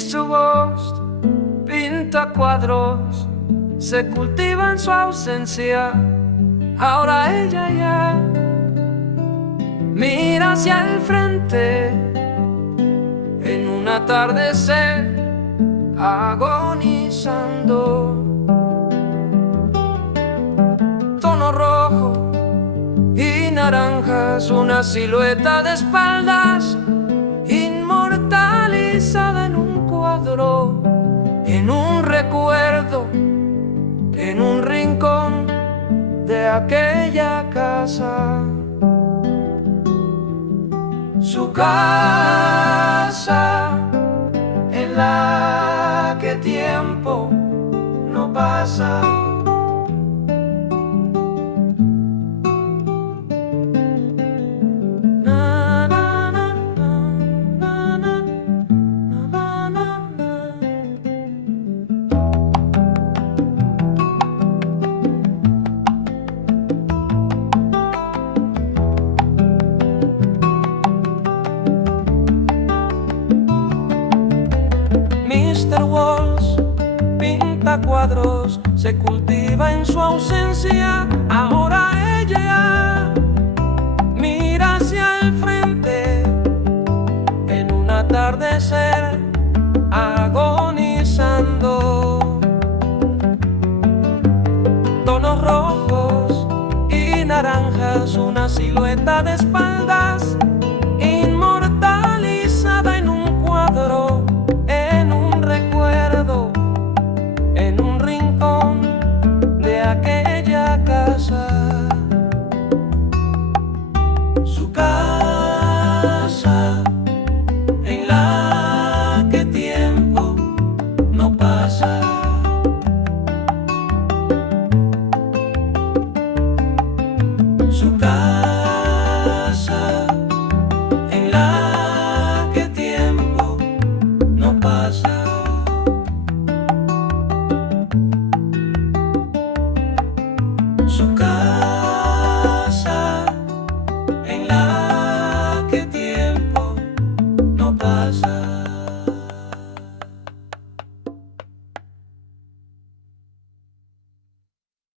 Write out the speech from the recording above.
Mr. Ghost pinta cuadros, se cultiva en su ausencia. Ahora ella ya mira hacia el frente en un atardecer agonizando. Tono rojo y naranjas, una silueta de espaldas inmortalizada en un cuadro, en un recuerdo, en un rincón de aquella casa. Su casa en la que tiempo no pasa. Mr. Walls pinta cuadros, se cultiva en su ausencia. Ahora ella mira hacia el frente en un atardecer agonizando. Tonos rojos y naranjas, una silueta de espalda